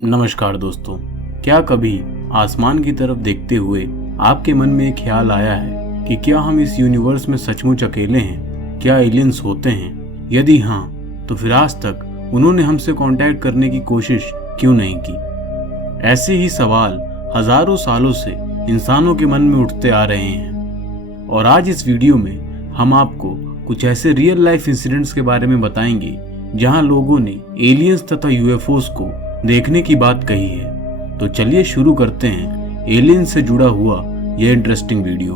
नमस्कार दोस्तों, क्या कभी आसमान की तरफ देखते हुए आपके मन में एक ख्याल आया है कि क्या हम इस यूनिवर्स में सचमुच अकेले हैं? क्या एलियंस होते हैं? यदि हाँ, तो फिर आज तक उन्होंने हमसे कांटेक्ट करने की कोशिश क्यों नहीं की? ऐसे ही सवाल हजारों सालों से इंसानों के मन में उठते आ रहे हैं और आज इस वीडियो में हम आपको कुछ ऐसे रियल लाइफ इंसिडेंट्स के बारे में बताएंगे जहां लोगों ने एलियंस तथा यूएफओस को देखने की बात कही है। तो चलिए शुरू करते हैं एलियन से जुड़ा हुआ यह इंटरेस्टिंग वीडियो।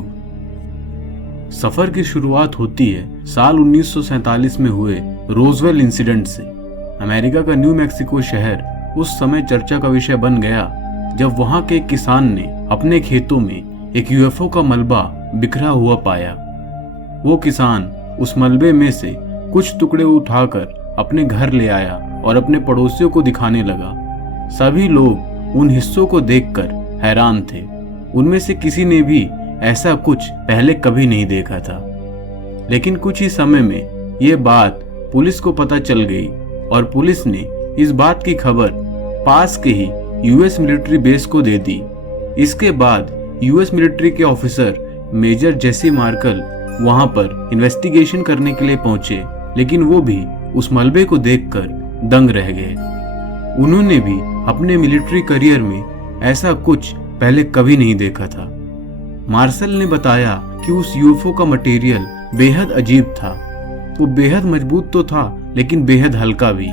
सफर की शुरुआत होती है साल 1947 में हुए रोजवेल इंसिडेंट से। अमेरिका का न्यू मैक्सिको शहर उस समय चर्चा का विषय बन गया जब वहां के एक किसान ने अपने खेतों में एक यूएफओ का मलबा बिखरा हुआ पाया। वो किसान उस मलबे में से कुछ टुकड़े उठाकर अपने घर ले आया और अपने पड़ोसियों को दिखाने लगा। सभी लोग उन हिस्सों को देखकर हैरान थे। उनमें से किसी ने भी ऐसा कुछ पहले कभी नहीं देखा था। लेकिन कुछ ही समय में ये बात पुलिस को पता चल गई और पुलिस ने इस बात की खबर पास के ही यूएस मिलिट्री बेस को दे दी। इसके बाद यूएस मिलिट्री के ऑफिसर मेजर जेसी मार्कल वहां पर इन्वेस्टिगेशन करने के लिए पहुंचे, लेकिन वो भी उस मलबे को देखकर दंग रह गए। उन्होंने भी अपने मिलिट्री करियर में ऐसा कुछ पहले कभी नहीं देखा था। मार्शल ने बताया कि उस यूएफओ का मटेरियल बेहद अजीब था। वो बेहद मजबूत तो था, लेकिन बेहद हल्का भी।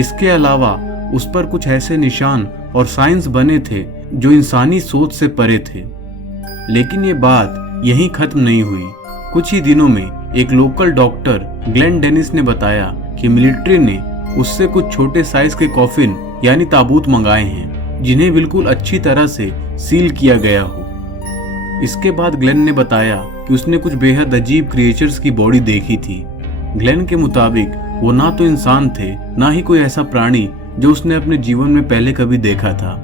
इसके अलावा उस पर कुछ ऐसे निशान और साइंस बने थे जो इंसानी सोच से परे थे। लेकिन ये बात यहीं खत्म नहीं हुई। कुछ ही दिनों में एक लोकल डॉक्टर ग्लेन डेनिस ने बताया कि मिलिट्री ने उससे कुछ छोटे साइज के कॉफिन यानी ताबूत मंगाए हैं जिन्हें बिल्कुल अच्छी तरह से सील किया गया हो। इसके बाद ग्लेन ने बताया कि उसने कुछ बेहद अजीब क्रिएचर्स की बॉडी देखी थी। ग्लेन के मुताबिक वो ना तो इंसान थे, ना ही कोई ऐसा प्राणी जो उसने अपने जीवन में पहले कभी देखा था।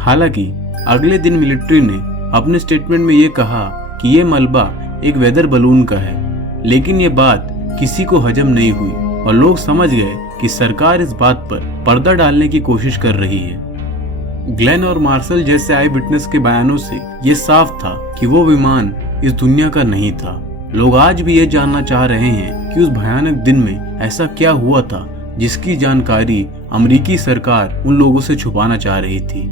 हालांकि अगले दिन मिलिट्री ने अपने स्टेटमेंट में ये कहा कि ये मलबा एक वेदर बलून का है, लेकिन ये बात किसी को हजम नहीं हुई और लोग समझ गए कि सरकार इस बात पर पर्दा डालने की कोशिश कर रही है। ग्लेन और मार्शल जैसे आई विटनेस के बयानों से ये साफ था कि वो विमान इस दुनिया का नहीं था। लोग आज भी ये जानना चाह रहे हैं कि उस भयानक दिन में ऐसा क्या हुआ था जिसकी जानकारी अमेरिकी सरकार उन लोगों से छुपाना चाह रही थी।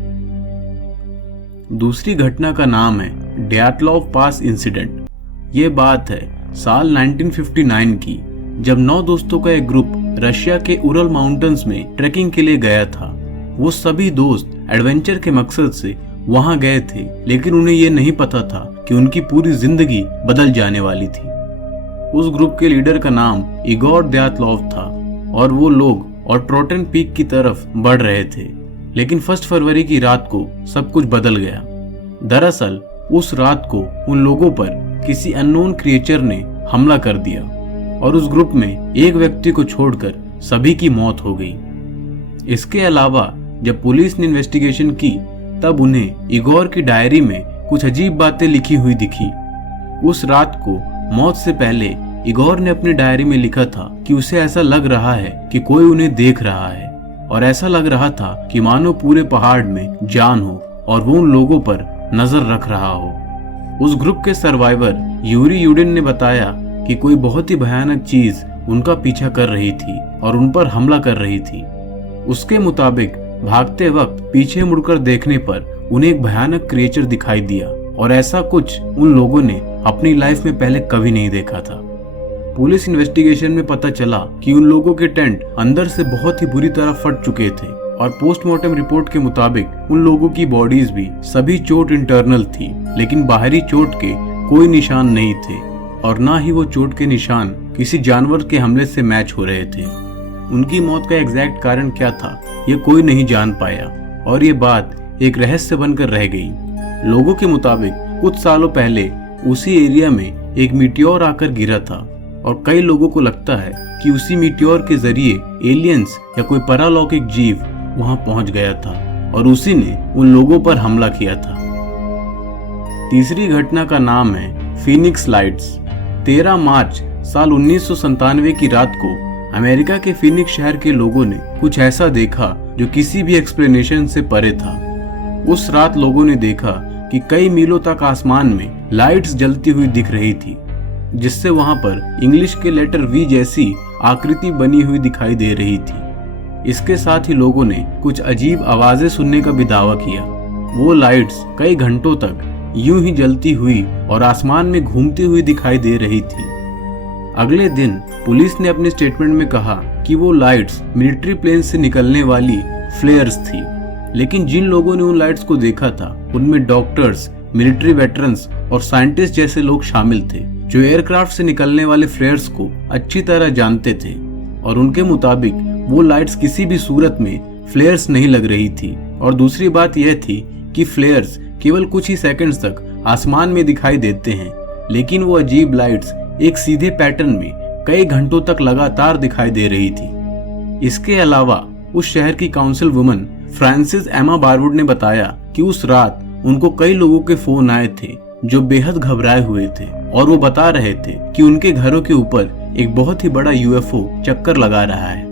दूसरी घटना का नाम है ड्यातलॉव पास इंसिडेंट। ये बात है साल 1959 की, जब 9 दोस्तों का एक ग्रुप रशिया के उरल माउंटेन्स में ट्रैकिंग के लिए गया था। वो सभी दोस्त एडवेंचर के मकसद से वहां गए थे, लेकिन उन्हें ये नहीं पता था कि उनकी पूरी जिंदगी बदल जाने वाली थी। उस ग्रुप के लीडर का नाम इगोर ड्यातलॉव था और वो लोग और ट्रोटन पीक की तरफ बढ़ रहे थे। लेकिन 1 फरवरी की रात को सब कुछ बदल गया। दरअसल उस रात को उन लोगों पर किसी अननोन क्रिएचर ने हमला कर दिया और उस ग्रुप में एक व्यक्ति को छोड़कर सभी की मौत हो गई। इसके अलावा जब पुलिस ने इन्वेस्टिगेशन की, तब उन्हें इगोर की डायरी में कुछ अजीब बातें लिखी हुई दिखी। उस रात को मौत से पहले इगोर ने अपनी डायरी में लिखा था कि उसे ऐसा लग रहा है कि कोई उन्हें देख रहा है और ऐसा लग रहा था कि मानो पूरे पहाड़ में जान हो और वो उन लोगों पर नजर रख रहा हो। उस ग्रुप के सर्वाइवर यूरी यूडिन ने बताया कि कोई बहुत ही भयानक चीज उनका पीछा कर रही थी और उन पर हमला कर रही थी। उसके मुताबिक भागते वक्त पीछे मुड़कर देखने पर उन्हें एक भयानक क्रिएचर दिखाई दिया और ऐसा कुछ उन लोगों ने अपनी लाइफ में पहले कभी नहीं देखा था। पुलिस इन्वेस्टिगेशन में पता चला कि उन लोगों के टेंट अंदर से बहुत ही बुरी तरह फट चुके थे और पोस्टमार्टम रिपोर्ट के मुताबिक उन लोगों की बॉडीज भी सभी चोट इंटरनल थी, लेकिन बाहरी चोट के कोई निशान नहीं थे और ना ही वो चोट के निशान किसी जानवर के हमले से मैच हो रहे थे। उनकी मौत का एग्जैक्ट कारण क्या था ये कोई नहीं जान पाया और ये बात एक रहस्य बनकर रह गई। लोगों के मुताबिक कुछ सालों पहले उसी एरिया में एक मीटियोर आकर गिरा था और कई लोगों को लगता है कि उसी मीटियोर के जरिए एलियंस या कोई परालौकिक जीव वहां पहुंच गया था और उसी ने उन लोगों पर हमला किया था। तीसरी घटना का नाम है फीनिक्स लाइट्स। 13 मार्च साल 1997 की रात को अमेरिका के फिनिक्स शहर के लोगों ने कुछ ऐसा देखा जो किसी भी एक्सप्लेनेशन से परे था। उस रात लोगों ने देखा कि कई मीलों तक आसमान में लाइट्स जलती हुई दिख रही थी, जिससे वहां पर इंग्लिश के लेटर वी जैसी आकृति बनी हुई दिखाई दे रही थी। इसके साथ ही लोगों ने कुछ अजीब आवाजें सुनने का भी दावा किया। वो लाइट्स कई घंटों तक यूं ही जलती हुई और आसमान में घूमती हुई दिखाई दे रही थी। अगले दिन पुलिस ने अपने स्टेटमेंट में कहा कि वो लाइट्स मिलिट्री प्लेन से निकलने वाली फ्लेयर्स थी, लेकिन जिन लोगों ने उन लाइट्स को देखा था उनमें डॉक्टर्स, मिलिट्री वेटरन्स और साइंटिस्ट जैसे लोग शामिल थे, जो एयरक्राफ्ट से निकलने वाले फ्लेयर्स को अच्छी तरह जानते थे। और उनके मुताबिक वो लाइट्स किसी भी सूरत में फ्लेयर्स नहीं लग रही थी। और दूसरी बात यह थी कि फ्लेयर्स केवल कुछ ही सेकंड्स तक आसमान में दिखाई देते हैं, लेकिन वो अजीब लाइट्स एक सीधे पैटर्न में कई घंटों तक लगातार दिखाई दे रही थी। इसके अलावा उस शहर की काउंसिल वुमन फ्रांसिस एमा बारवुड ने बताया कि उस रात उनको कई लोगों के फोन आए थे जो बेहद घबराए हुए थे, और वो बता रहे थे कि उनके घरों के ऊपर एक बहुत ही बड़ा यूएफओ चक्कर लगा रहा है।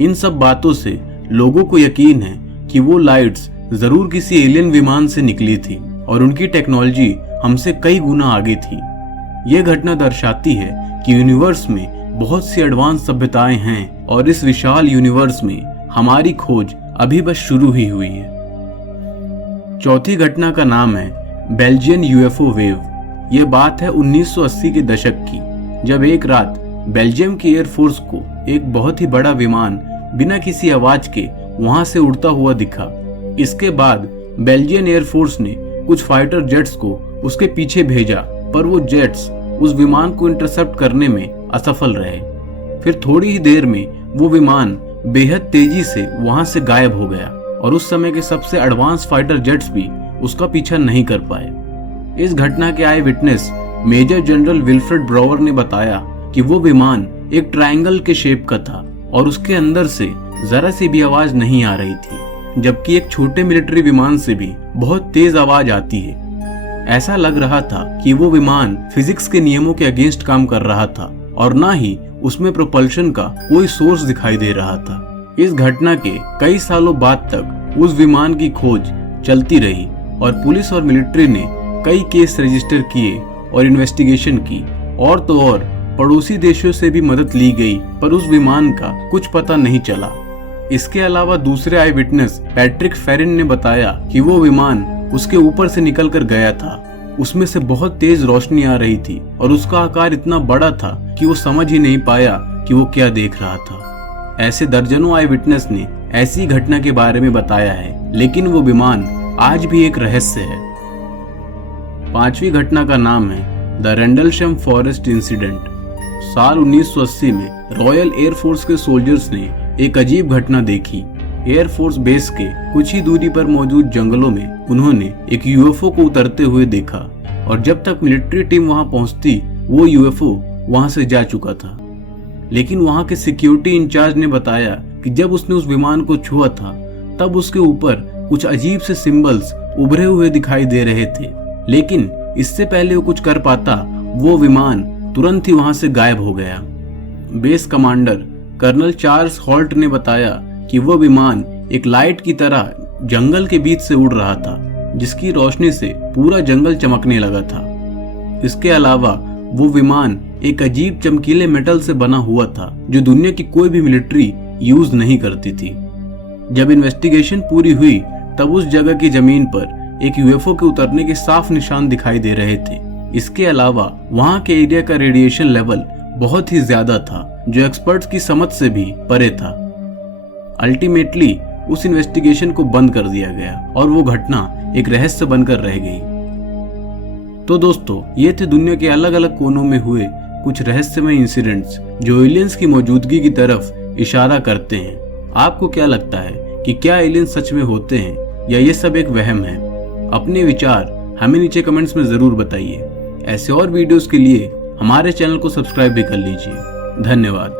इन सब बातों से लोगों को यकीन है कि वो लाइट्स जरूर किसी एलियन विमान से निकली थी और उनकी टेक्नोलॉजी हमसे कई गुना आगे थी। ये घटना दर्शाती है कि यूनिवर्स में बहुत सी एडवांस सभ्यताएं हैं और इस विशाल यूनिवर्स में हमारी खोज अभी बस शुरू ही हुई है। चौथी घटना का नाम है बेल्जियन यूएफओ वेव। ये बात है 1980 के दशक की, जब एक रात बेल्जियम की एयरफोर्स को एक बहुत ही बड़ा विमान बिना किसी आवाज के वहां से उड़ता हुआ दिखा। इसके बाद बेल्जियन एयरफोर्स ने कुछ फाइटर जेट्स को उसके पीछे भेजा, पर वो जेट्स उस विमान को इंटरसेप्ट करने में असफल रहे। फिर थोड़ी ही देर में वो विमान बेहद तेजी से वहां से गायब हो गया और उस समय के सबसे एडवांस फाइटर जेट्स भी उसका पीछा नहीं कर पाए। इस घटना के eye witness major general Wilfred Brower ने बताया कि वो विमान एक ट्रायंगल के शेप का था और उसके अंदर से जरा सी भी आवाज नहीं आ रही थी, जबकि एक छोटे मिलिट्री विमान से भी बहुत तेज आवाज आती है। ऐसा लग रहा था कि वो विमान फिजिक्स के नियमों के अगेंस्ट काम कर रहा था और ना ही उसमें प्रोपल्शन का कोई सोर्स दिखाई दे रहा था। इस घटना के कई सालों बाद तक उस विमान की खोज चलती रही और पुलिस और मिलिट्री ने कई केस रजिस्टर किए और इन्वेस्टिगेशन की, और तो और पड़ोसी देशों से भी मदद ली गई, पर उस विमान का कुछ पता नहीं चला। इसके अलावा दूसरे आई विटनेस पैट्रिक फेरिन ने बताया कि वो विमान उसके ऊपर से निकल कर गया था। उसमें से बहुत तेज रोशनी आ रही थी और उसका आकार इतना बड़ा था कि वो समझ ही नहीं पाया कि वो क्या देख रहा था। ऐसे दर्जनों आई विटनेस ने ऐसी घटना के बारे में बताया है, लेकिन वो विमान आज भी एक रहस्य है। पांचवी घटना का नाम है द रेंडलशम फॉरेस्ट इंसिडेंट। साल 1980 में रॉयल एयरफोर्स के सोल्जर्स ने एक अजीब घटना देखी। एयरफोर्स बेस के कुछ ही दूरी पर मौजूद जंगलों में उन्होंने एक यूएफओ को उतरते हुए देखा, और जब तक मिलिट्री टीम वहां पहुंचती वो यूएफओ वहां से जा चुका था। लेकिन वहां के सिक्योरिटी इंचार्ज ने बताया कि जब उसने उस विमान को छुआ था तब उसके ऊपर कुछ अजीब से सिंबल्स उभरे हुए दिखाई दे रहे थे, लेकिन इससे पहले वो कुछ कर पाता वो विमान तुरंत ही वहां से गायब हो गया। Base commander colonel Charles Halt ने बताया कि वो विमान एक लाइट की तरह जंगल के बीच से उड़ रहा था, जिसकी रोशनी से पूरा जंगल चमकने लगा था। इसके अलावा वो विमान एक अजीब चमकीले मेटल से बना हुआ था जो दुनिया की कोई भी मिलिट्री यूज नहीं करती थी। जब इन्वेस्टिगेशन पूरी हुई तब उस जगह की जमीन पर एक यूएफओ के उतरने के साफ निशान दिखाई दे रहे थे। इसके अलावा वहां के एरिया का रेडिएशन लेवल बहुत ही ज्यादा था, जो एक्सपर्ट्स की समझ से भी परे था। अल्टीमेटली उस इन्वेस्टिगेशन को बंद कर दिया गया और वो घटना एक रहस्य बनकर रह गई। तो दोस्तों, ये थे दुनिया के अलग अलग कोनों में हुए कुछ रहस्यमय इंसिडेंट्स जो एलियंस की मौजूदगी की तरफ इशारा करते हैं। आपको क्या लगता है कि क्या एलियंस सच में होते हैं या ये सब एक वहम है? अपने विचार हमें नीचे कमेंट्स में जरूर बताइए। ऐसे और वीडियोस के लिए हमारे चैनल को सब्सक्राइब भी कर लीजिए। धन्यवाद।